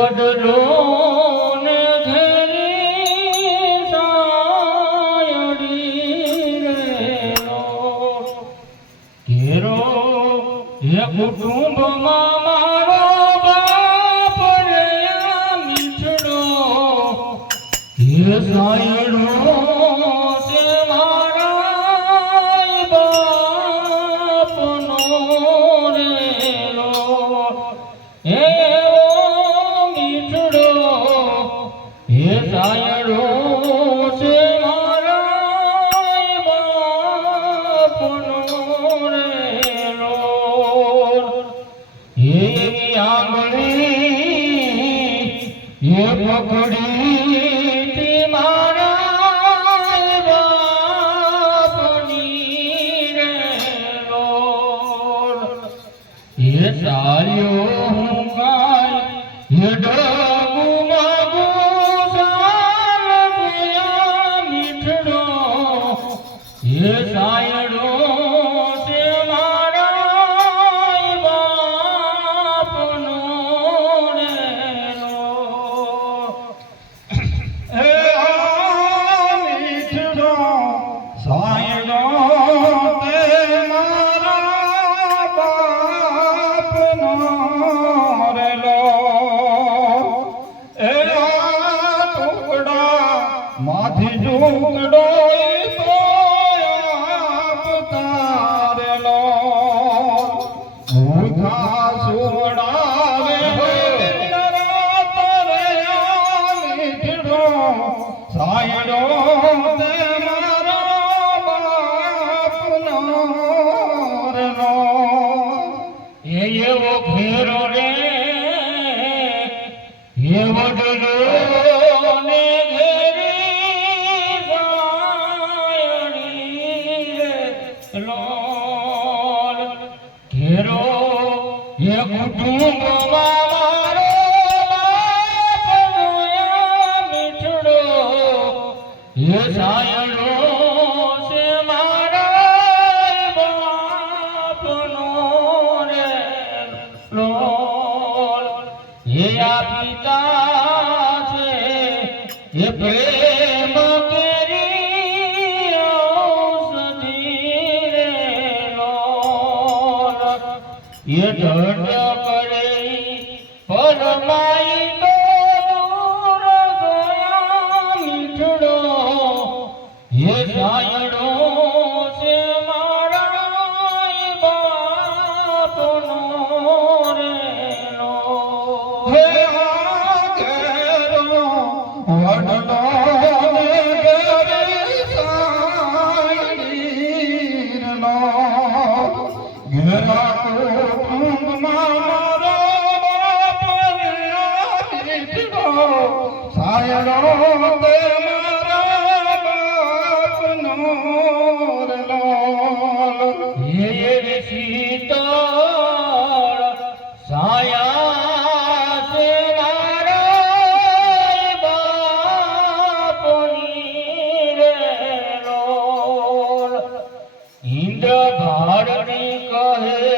વડલો ને ઘેરી સાયડી રેલો ઘેરો એ કુટુંબમાં મારો બાપ રે મીઠડો એ સાયડો છે મારા બાપનો રેલો સાયડો છે મારા બાપનો રેલો એવી આંગળી એ પકડી તે મારા બાપની રેલો એ સાલ્યો હું ગાય એ ये सायडो से मारा बापनो रेलो हे मीठड़ो सायडो ते मारा बापनो रेलो ए टुकड़ा माथी जुगड़ो सायडो ते मारा बापनो रेलो एवो घेरो रे ये वडलो ने घेरी सायडी रेलो घेरो ये कुटुंबમાં ये सायडो से मारा बापनो रेलो ये पिता છે ये प्रेम केरी औषधि रेलो ये दंड करे परमाई ये सायडो से मारा बापनो रेलो हे घेरो वडलो ने घेरी सायडी रेलो घेरा कुटुंबમાં મારો બાપ રે મીઠડો સાયડો તે शीतल साया से मारा बापनी रेलो इंद्र भारती कहे